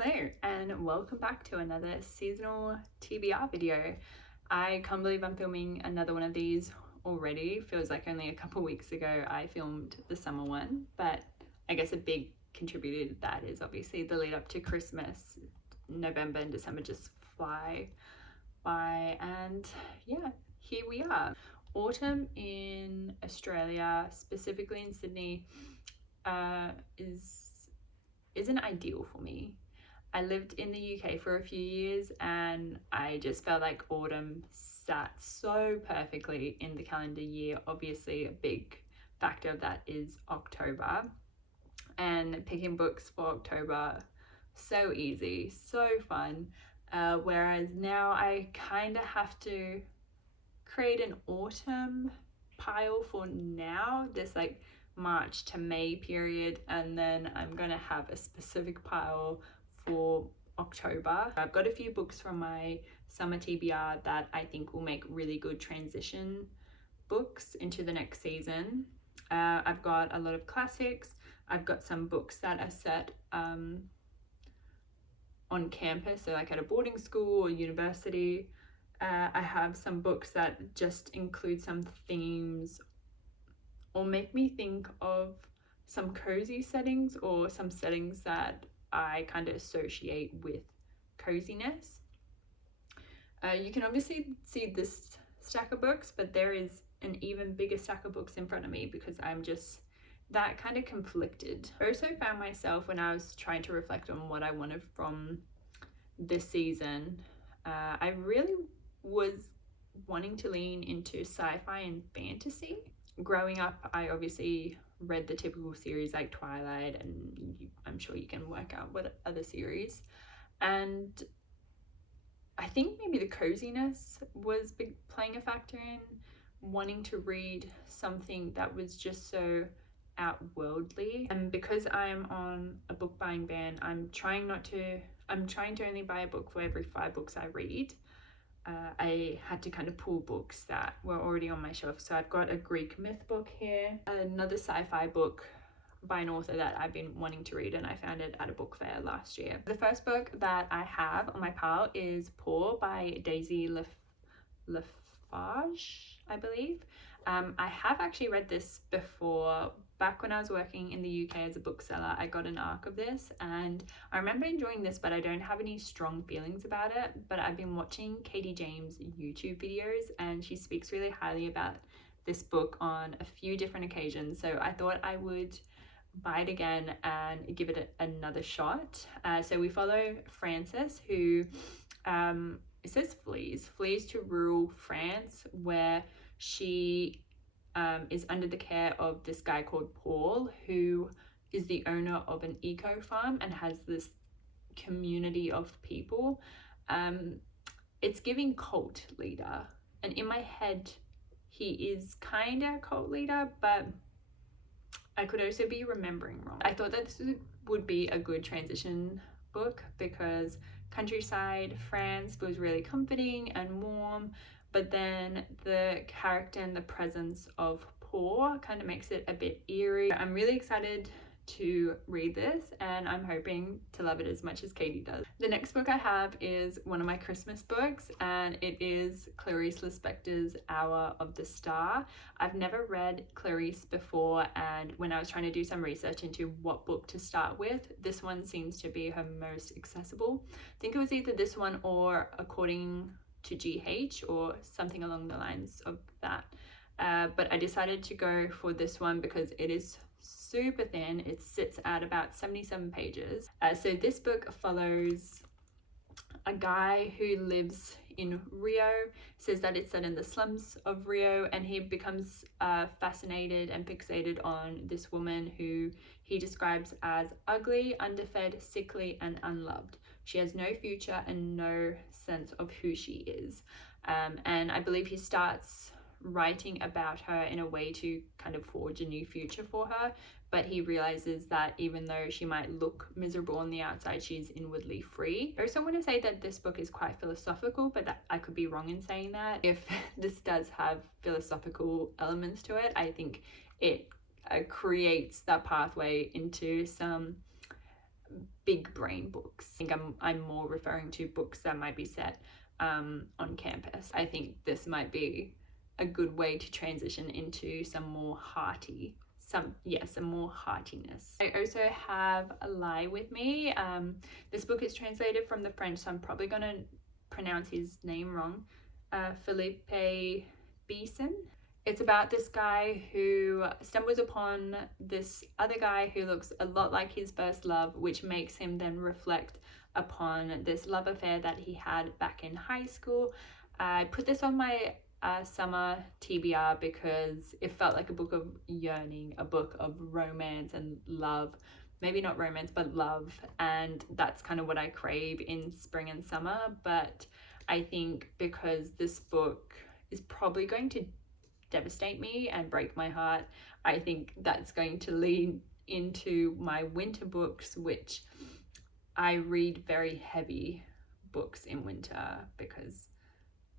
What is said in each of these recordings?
Hello and welcome back to another seasonal TBR video. I can't believe I'm filming another one of these already. Feels like only a couple weeks ago I filmed the summer one, but I guess a big contributor to that is obviously the lead up to Christmas. November and December just fly by, and yeah, here we are. Autumn in Australia, specifically in Sydney, isn't ideal for me. I lived in the UK for a few years and I just felt like autumn sat so perfectly in the calendar year. Obviously a big factor of that is October, and picking books for October, so easy, so fun. Whereas now I kind of have to create an autumn pile for now, this like March to May period, and then I'm gonna have a specific pile for October. I've got a few books from my summer TBR that I think will make really good transition books into the next season. I've got a lot of classics. I've got some books that are set on campus, so like at a boarding school or university. I have some books that just include some themes or make me think of some cozy settings or some settings that I kind of associate with coziness. You can obviously see this stack of books, but there is an even bigger stack of books in front of me because I'm just that kind of conflicted. I also found myself, when I was trying to reflect on what I wanted from this season, I really was wanting to lean into sci-fi and fantasy. Growing up, I obviously read the typical series like Twilight, and I'm sure you can work out what other series, and I think maybe the coziness was playing a factor in wanting to read something that was just so outworldly. And because I'm on a book buying ban, I'm trying to only buy a book for every 5 books I read. I had to kind of pull books that were already on my shelf. So I've got a Greek myth book here, another sci-fi book by an author that I've been wanting to read, and I found it at a book fair last year. The first book that I have on my pile is Poor by Daisy Lafarge, I believe. I have actually read this before. Back when I was working in the UK as a bookseller, I got an arc of this and I remember enjoying this, but I don't have any strong feelings about it. But I've been watching Katie James' YouTube videos and she speaks really highly about this book on a few different occasions. So I thought I would buy it again and give it another shot. So we follow Frances, who it says flees to rural France, where she is under the care of this guy called Paul, who is the owner of an eco farm and has this community of people. It's giving cult leader, and in my head he is kind of cult leader, but I could also be remembering wrong. I thought that this would be a good transition book because countryside France was really comforting and warm, but then the character and the presence of Poor kind of makes it a bit eerie. I'm really excited to read this and I'm hoping to love it as much as Katie does. The next book I have is one of my Christmas books, and it is Clarice Lispector's Hour of the Star. I've never read Clarice before, and when I was trying to do some research into what book to start with, this one seems to be her most accessible. I think it was either this one or According to GH or something along the lines of that. But I decided to go for this one because it is super thin. It sits at about 77 pages. So this book follows a guy who lives in Rio. Says that it's set in the slums of Rio, and he becomes fascinated and fixated on this woman who he describes as ugly, underfed, sickly, and unloved. She has no future and no sense of who she is. And I believe he starts writing about her in a way to kind of forge a new future for her, but he realizes that even though she might look miserable on the outside, she's inwardly free. I also want to say that this book is quite philosophical, but that I could be wrong in saying that. If this does have philosophical elements to it, I think it creates that pathway into some big brain books. I think I'm more referring to books that might be set on campus. I think this might be a good way to transition into some more hearty, some more heartiness. I also have a lie with me. This book is translated from the French, so I'm probably gonna pronounce his name wrong. Philippe Besson. It's about this guy who stumbles upon this other guy who looks a lot like his first love, which makes him then reflect upon this love affair that he had back in high school. I put this on my summer TBR because it felt like a book of yearning, a book of romance and love. Maybe not romance, but love. And that's kind of what I crave in spring and summer. But I think because this book is probably going to devastate me and break my heart, I think that's going to lead into my winter books, which I read very heavy books in winter because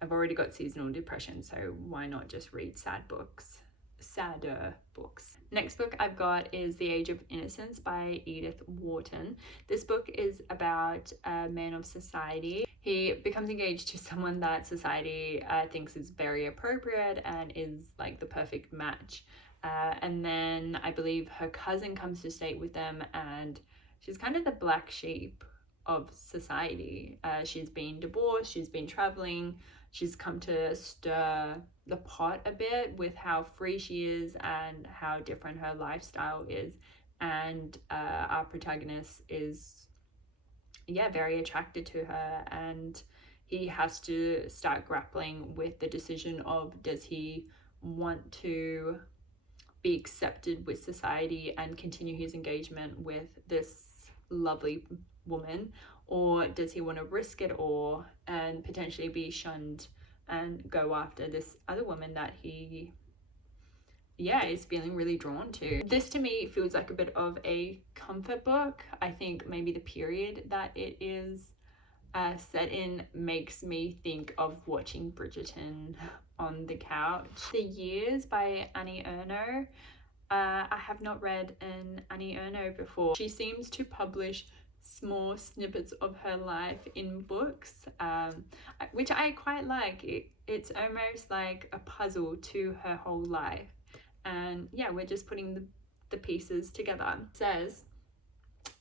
I've already got seasonal depression, so why not just read sadder books. Next book I've got is The Age of Innocence by Edith Wharton. This book is about a man of society. He becomes engaged to someone that society thinks is very appropriate and is like the perfect match. And then I believe her cousin comes to stay with them, and she's kind of the black sheep of society. She's been divorced, she's been traveling, she's come to stir the pot a bit with how free she is and how different her lifestyle is. And our protagonist is very attracted to her, and he has to start grappling with the decision of, does he want to be accepted with society and continue his engagement with this lovely woman, or does he want to risk it all and potentially be shunned and go after this other woman that he is feeling really drawn to. This to me feels like a bit of a comfort book. I think maybe the period that it is set in makes me think of watching Bridgerton on the couch. The Years by Annie Ernaux. I have not read an Annie Ernaux before. She seems to publish small snippets of her life in books, which I quite like. It's almost like a puzzle to her whole life. And we're just putting the pieces together. It says,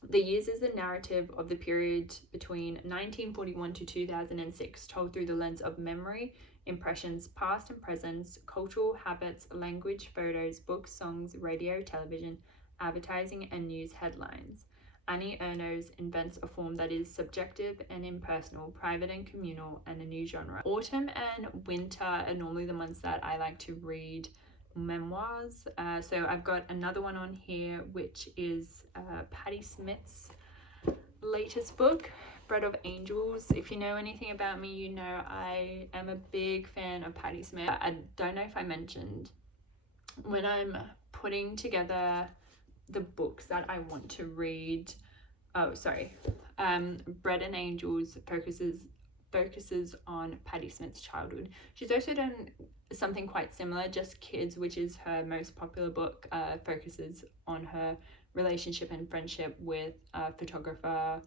The Years is the narrative of the period between 1941 to 2006, told through the lens of memory, impressions, past and present, cultural habits, language, photos, books, songs, radio, television, advertising, and news headlines. Annie Ernaux invents a form that is subjective and impersonal, private and communal, and a new genre. Autumn and winter are normally the months that I like to read memoirs. So I've got another one on here, which is Patti Smith's latest book, Bread of Angels. If you know anything about me, you know I am a big fan of Patti Smith. I don't know if I mentioned, when I'm putting together the books that I want to read, Bread and Angels focuses on Patti Smith's childhood. She's also done something quite similar, Just Kids, which is her most popular book, focuses on her relationship and friendship with photographer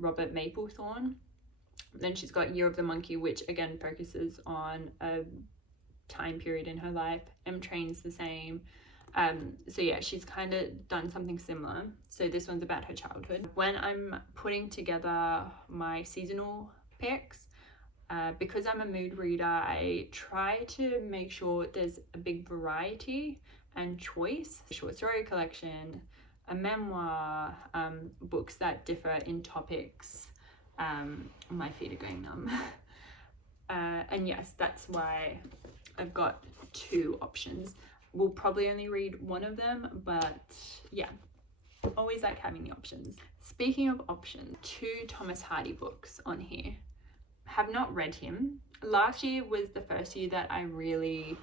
Robert Mapplethorne. Then she's got Year of the Monkey, which again focuses on a time period in her life. M-Train's the same. She's kind of done something similar. So this one's about her childhood. When I'm putting together my seasonal picks, because I'm a mood reader, I try to make sure there's a big variety and choice. A short story collection, a memoir, books that differ in topics. My feet are going numb. And yes, that's why I've got two options. We'll probably only read one of them, but always like having the options. Speaking of options, 2 Thomas Hardy books on here. Have not read him. Last year was the first year that I really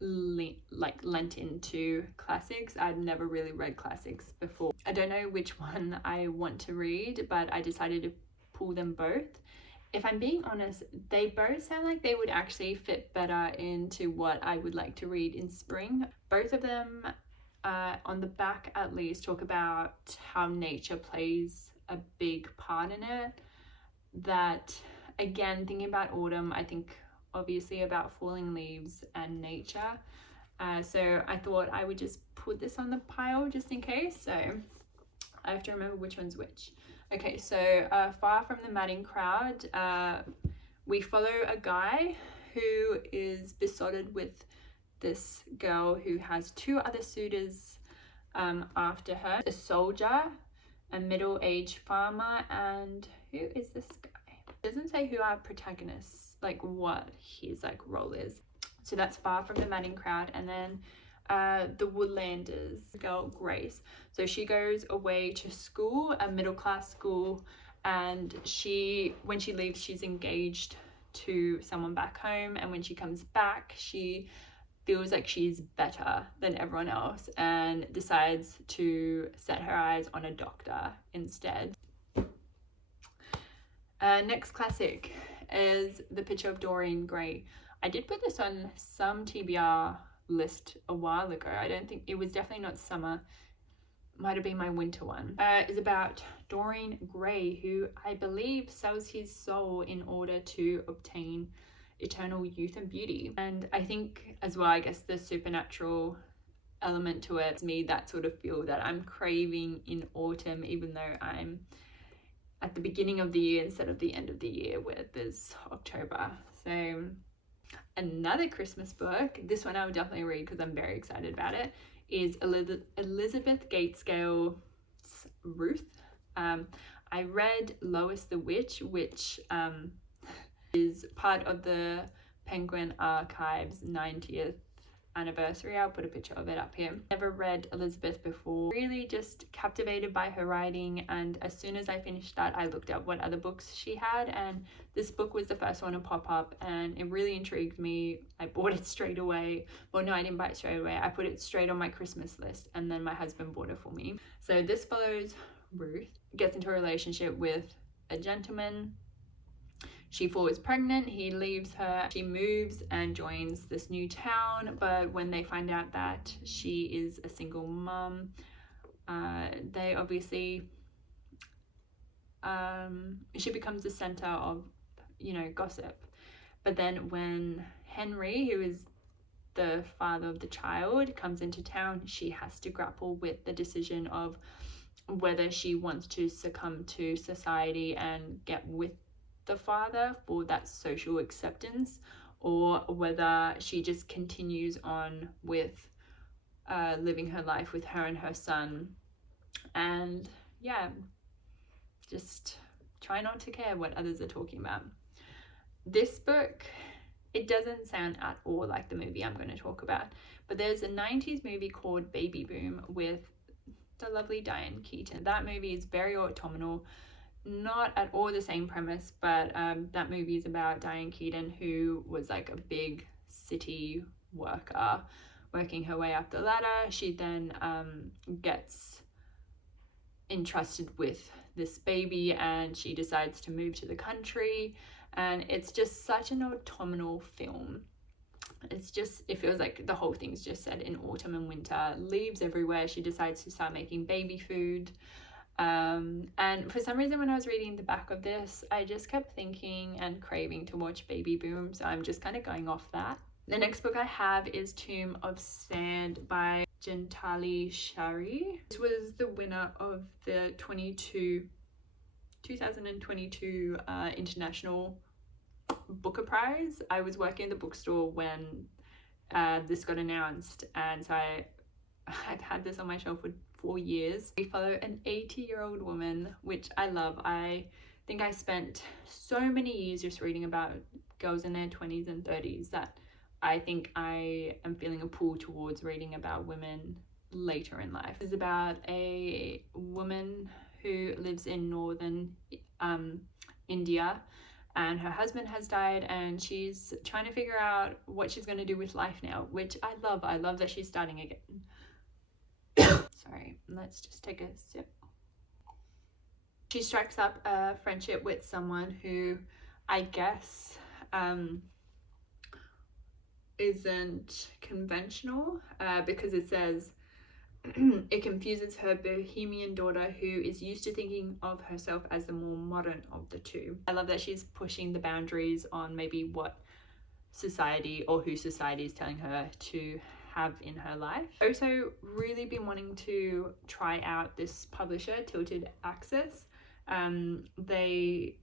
lent into classics. I'd never really read classics before. I don't know which one I want to read, but I decided to pull them both. If I'm being honest, they both sound like they would actually fit better into what I would like to read in spring. Both of them on the back at least, talk about how nature plays a big part in it. That, again, thinking about autumn, I think obviously about falling leaves and nature. So I thought I would just put this on the pile just in case. So I have to remember which one's which. Okay, so Far from the Madding Crowd, we follow a guy who is besotted with this girl who has two other suitors after her. A soldier, a middle-aged farmer, and who is this guy? It doesn't say who our protagonists, like what his like role is. So that's Far from the Madding Crowd. And then the Woodlanders, girl Grace. So she goes away to school, a middle-class school, and when she leaves, she's engaged to someone back home, and when she comes back, she feels like she's better than everyone else and decides to set her eyes on a doctor instead. Next classic is The Picture of Dorian Gray. I did put this on some TBR list a while ago. I don't think it was, definitely not summer, might have been my winter one. Is about Dorian Gray, who I believe sells his soul in order to obtain eternal youth and beauty. And I think as well, I guess the supernatural element to it, me, that sort of feel that I'm craving in autumn, even though I'm at the beginning of the year instead of the end of the year, where there's October. So another Christmas book, this one I would definitely read because I'm very excited about it, is Elizabeth Gaskell's Ruth. I read Lois the Witch, which is part of the Penguin Archives 90th anniversary. I'll put a picture of it up here. Never read Elizabeth before. Really just captivated by her writing, and as soon as I finished that, I looked up what other books she had, and this book was the first one to pop up, and it really intrigued me. I bought it straight away. Well, no, I didn't buy it straight away. I put it straight on my Christmas list, and then my husband bought it for me. So this follows Ruth, gets into a relationship with a gentleman. She falls pregnant, he leaves her, she moves and joins this new town, but when they find out that she is a single mum, they obviously, she becomes the center of, gossip. But then when Henry, who is the father of the child, comes into town, she has to grapple with the decision of whether she wants to succumb to society and get with the father for that social acceptance, or whether she just continues on with living her life with her and her son, and yeah, just try not to care what others are talking about. This book, it doesn't sound at all like the movie I'm going to talk about, but there's a 90s movie called Baby Boom with the lovely Diane Keaton. That movie is very autumnal, not at all the same premise, but that movie is about Diane Keaton, who was like a big city worker working her way up the ladder. She then gets entrusted with this baby, and she decides to move to the country, and it's just such an autumnal film. It feels like the whole thing's just set in autumn and winter, leaves everywhere. She decides to start making baby food. And for some reason, when I was reading the back of this, I just kept thinking and craving to watch Baby Boom, so I'm just kind of going off that. The next book I have is Tomb of Sand by Geetanjali Shree. This was the winner of the 2022 International Booker Prize. I was working at the bookstore when this got announced, and so I've had this on my shelf for 4 years. We follow an 80-year-old woman, which I love. I think I spent so many years just reading about girls in their 20s and 30s that I think I am feeling a pull towards reading about women later in life. It's about a woman who lives in northern India, and her husband has died, and she's trying to figure out what she's going to do with life now, which I love. I love that she's starting again. Sorry, let's just take a sip. She strikes up a friendship with someone who I guess isn't conventional, because it says it confuses her bohemian daughter, who is used to thinking of herself as the more modern of the two. I love that she's pushing the boundaries on maybe what society or who society is telling her to have in her life. Also really been wanting to try out this publisher, Tilted Access. They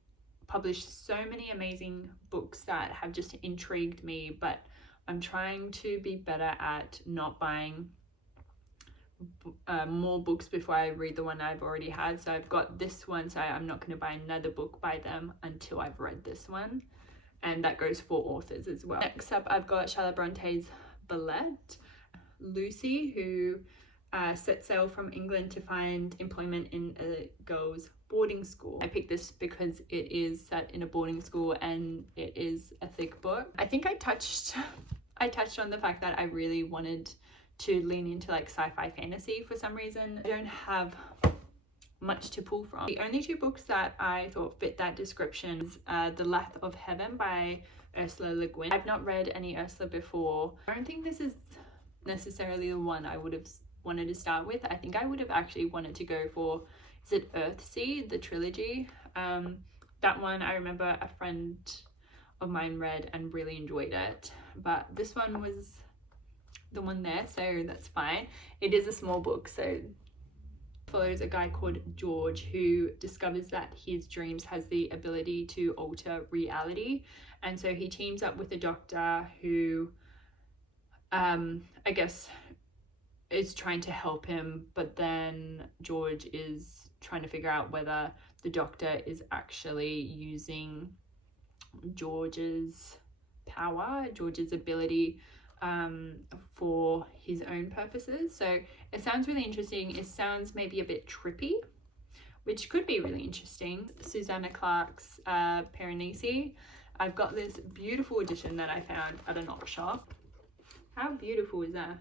publish so many amazing books that have just intrigued me, but I'm trying to be better at not buying more books before I read the one I've already had. So I've got this one, so I'm not going to buy another book by them until I've read this one, and that goes for authors as well. Next up, I've got Charlotte Bronte's Vilette. Lucy, who set sail from England to find employment in a girls' boarding school. I picked this because it is set in a boarding school and it is a thick book. I think I touched on the fact that I really wanted to lean into like sci-fi fantasy for some reason. I don't have much to pull from. The only two books that I thought fit that description is The Lathe of Heaven by Ursula Le Guin. I've not read any Ursula before. I don't think this is necessarily the one I would have wanted to start with. I think I would have actually wanted to go for, is it Earthsea, the trilogy? That one I remember a friend of mine read and really enjoyed it, but this one was the one there, so that's fine. It is a small book, so follows a guy called George who discovers that his dreams has the ability to alter reality, and so he teams up with a doctor who I guess is trying to help him, but then George is trying to figure out whether the doctor is actually using George's power, George's ability for his own purposes. So it sounds really interesting. It sounds maybe a bit trippy, which could be really interesting. Susanna Clarke's Piranesi. I've got this beautiful edition that I found at a knock shop. How beautiful is that?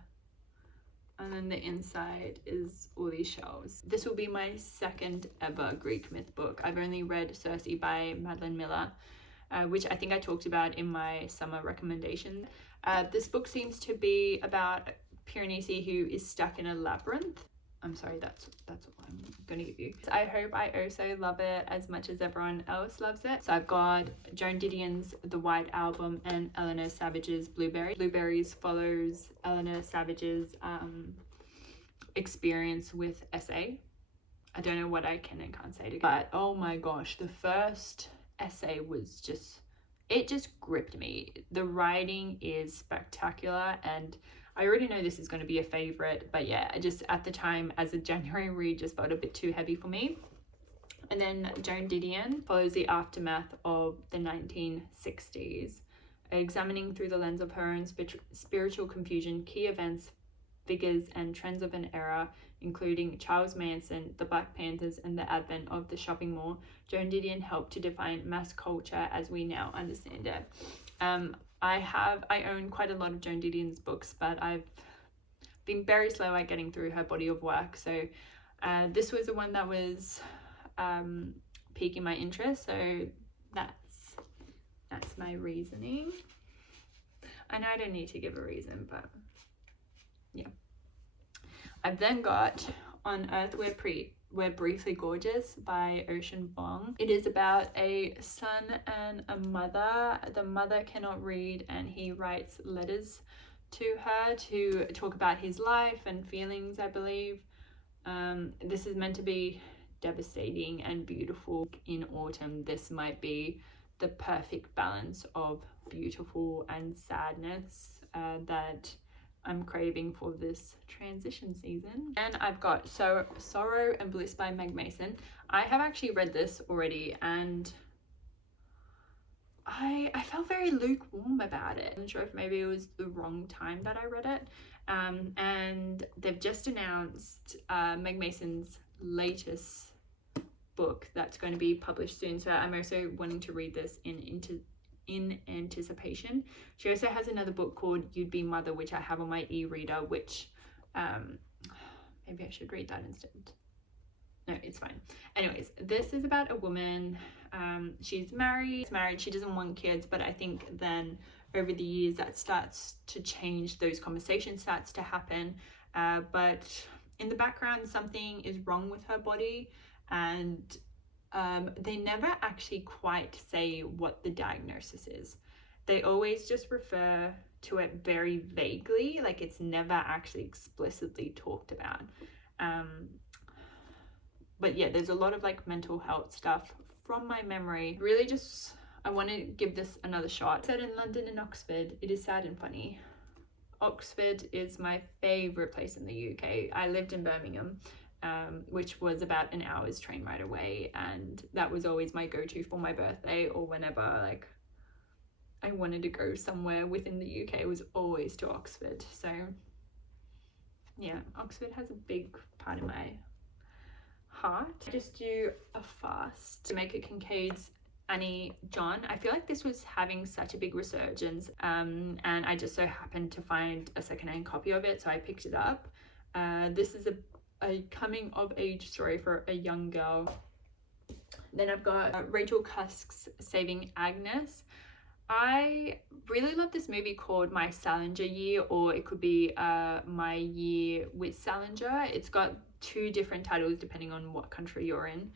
And then the inside is all these shells. This will be my second ever Greek myth book. I've only read Circe by Madeline Miller, which I think I talked about in my summer recommendation. This book seems to be about Piranesi who is stuck in a labyrinth. I'm sorry, that's all I'm gonna give you. I hope I also love it as much as everyone else loves it. So I've got Joan Didion's The White Album and Ellena Savage's Blueberries. Blueberries follows Ellena Savage's experience with essay. I don't know what I can and can't say to, but oh my gosh, the first essay was just, it just gripped me. The writing is spectacular, and I already know this is going to be a favorite, but yeah, I just at the time as a January read just felt a bit too heavy for me. And then Joan Didion follows the aftermath of the 1960s, examining through the lens of her own spiritual confusion, key events, figures and trends of an era, including Charles Manson, the Black Panthers, and the advent of the shopping mall. Joan Didion helped to define mass culture as we now understand it. I own quite a lot of Joan Didion's books, but I've been very slow at getting through her body of work. So this was the one that was piquing my interest. So that's my reasoning. I know I don't need to give a reason, but yeah. I've then got On Earth We're Briefly Gorgeous by Vuong. It is about a son and a mother. The mother cannot read and he writes letters to her to talk about his life and feelings, I believe. This is meant to be devastating and beautiful. In autumn, this might be the perfect balance of beautiful and sadness that I'm craving for this transition season. And I've got Sorrow and Bliss by Meg Mason. I have actually read this already and I felt very lukewarm about it. I'm not sure if maybe it was the wrong time that I read it. And they've just announced Meg Mason's latest book that's going to be published soon. So I'm also wanting to read this in anticipation. She also has another book called You'd Be Mother, which I have on my e-reader, which maybe I should read that instead. No, it's fine. Anyways, this is about a woman. She's married, she doesn't want kids, but I think then over the years that starts to change, those conversations starts to happen, but in the background something is wrong with her body, and they never actually quite say what the diagnosis is. They always just refer to it very vaguely, like it's never actually explicitly talked about. But yeah, there's a lot of like mental health stuff from my memory. Really just, I want to give this another shot. Set in London and Oxford, it is sad and funny. Oxford is my favourite place in the UK. I lived in Birmingham, which was about an hour's train ride away, and that was always my go-to for my birthday or whenever like I wanted to go somewhere within the UK. It was always to Oxford. So yeah, Oxford has a big part of my heart. I just do a fast to make it Kincaid's Annie John. I feel like this was having such a big resurgence, and I just so happened to find a secondhand copy of it, so I picked it up. This is a coming of age story for a young girl. Then I've got Rachel Cusk's Saving Agnes. I really love this movie called My Salinger Year, or it could be My Year with Salinger. It's got two different titles depending on what country you're in,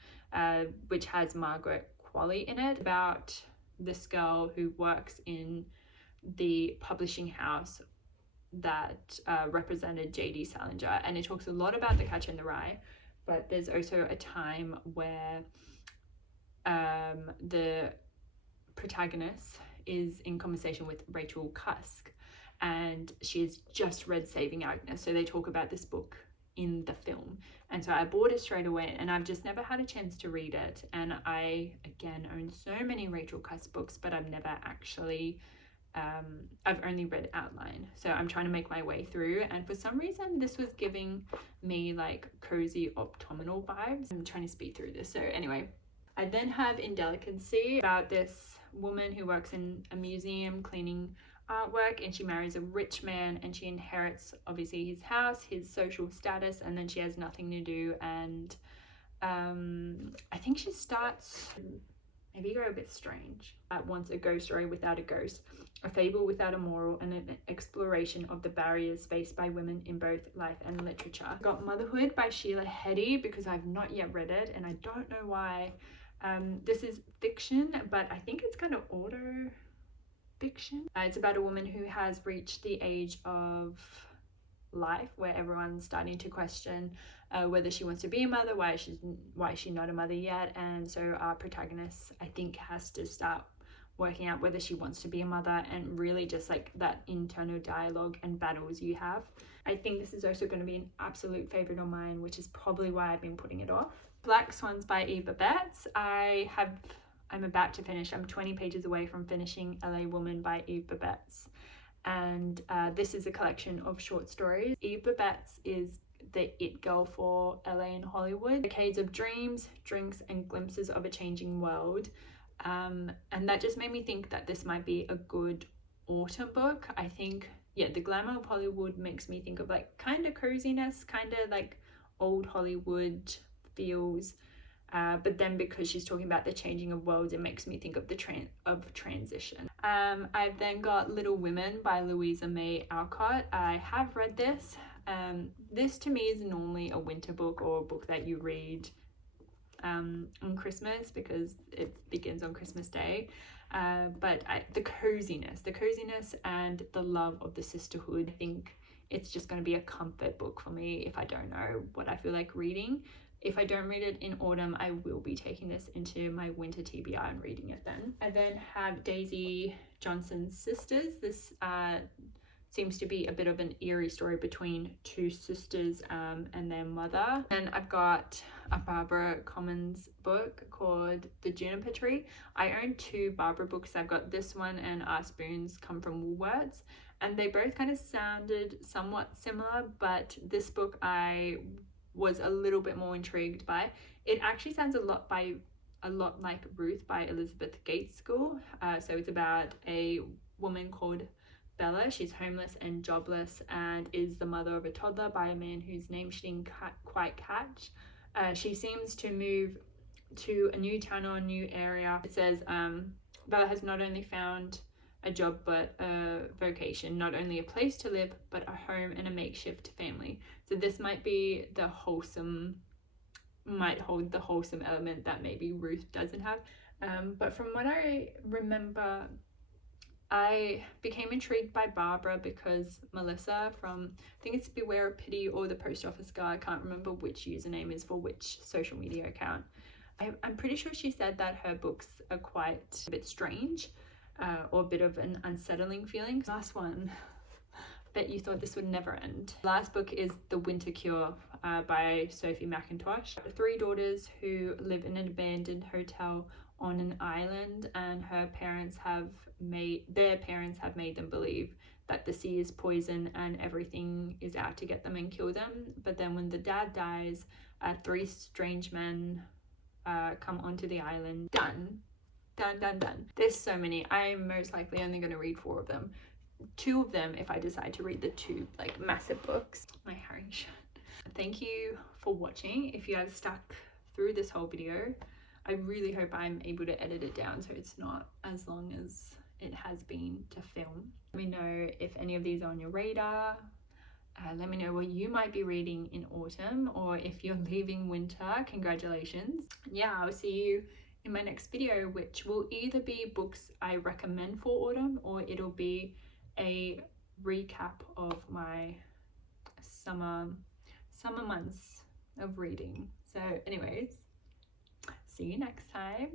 which has Margaret Qualley in it, about this girl who works in the publishing house that represented J.D. Salinger, and it talks a lot about The Catcher in the Rye, but there's also a time where the protagonist is in conversation with Rachel Cusk, and she has just read Saving Agnes, so they talk about this book in the film, and so I bought it straight away, and I've just never had a chance to read it. And I again own so many Rachel Cusk books, but I've never actually I've only read outline, so I'm trying to make my way through, and for some reason this was giving me like cozy autumnal vibes. I'm trying to speed through this. So anyway, I then have Indelicacy, about this woman who works in a museum cleaning artwork, and she marries a rich man, and she inherits obviously his house, his social status, and then she has nothing to do, and I think she starts maybe go a bit strange. At once a ghost story without a ghost, a fable without a moral, and an exploration of the barriers faced by women in both life and literature. I got Motherhood by Sheila Heti because I've not yet read it, and I don't know why. This is fiction, but I think it's kind of auto fiction. It's about a woman who has reached the age of life where everyone's starting to question whether she wants to be a mother, why is she not a mother yet, and so our protagonist, I think, has to start working out whether she wants to be a mother, and really just like that internal dialogue and battles you have. I think this is also going to be an absolute favorite of mine, which is probably why I've been putting it off. Black Swans by Eve Babette. I'm about to finish. I'm 20 pages away from finishing LA Woman by Eve Babette, and this is a collection of short stories. Eve Babette is the it girl for LA and Hollywood. Decades of dreams, drinks, and glimpses of a changing world. And that just made me think that this might be a good autumn book. I think, yeah, the glamour of Hollywood makes me think of like kind of coziness, kind of like old Hollywood feels. But then because she's talking about the changing of worlds, it makes me think of the transition. I've then got Little Women by Louisa May Alcott. I have read this. This to me is normally a winter book, or a book that you read on Christmas because it begins on Christmas Day. But the coziness and the love of the sisterhood, I think it's just going to be a comfort book for me if I don't know what I feel like reading. If I don't read it in autumn, I will be taking this into my winter TBR and reading it then. I then have Daisy Johnson's Sisters. This seems to be a bit of an eerie story between two sisters and their mother. And I've got a Barbara Commons book called The Juniper Tree. I own two Barbara books. I've got this one and Our Spoons Come From Woolworths, and they both kind of sounded somewhat similar, but this book I was a little bit more intrigued by. It actually sounds a lot like Ruth by Elizabeth Gaskell. So it's about a woman called Bella. She's homeless and jobless and is the mother of a toddler by a man whose name she didn't quite catch. She seems to move to a new town or a new area. It says Bella has not only found a job but a vocation, not only a place to live but a home and a makeshift family. So this might be the wholesome, might hold the wholesome element that maybe Ruth doesn't have. But from what I remember, I became intrigued by Barbara because Melissa from, I think it's Beware of Pity or the Post Office Guy, I can't remember which username is for which social media account. I'm pretty sure she said that her books are quite a bit strange, or a bit of an unsettling feeling. Last one, bet you thought this would never end. Last book is The Winter Cure by Sophie McIntosh. 3 daughters who live in an abandoned hotel on an island, and their parents have made them believe that the sea is poison and everything is out to get them and kill them. But then when the dad dies, 3 strange men come onto the island. Done. There's so many. I'm most likely only going to read 4 of them. 2 of them if I decide to read the 2 like massive books. My herring shut. Thank you for watching. If you have stuck through this whole video, I really hope I'm able to edit it down so it's not as long as it has been to film. Let me know if any of these are on your radar. Let me know what you might be reading in autumn, or if you're leaving winter, congratulations. Yeah, I'll see you in my next video, which will either be books I recommend for autumn, or it'll be a recap of my summer months of reading. So anyways, see you next time.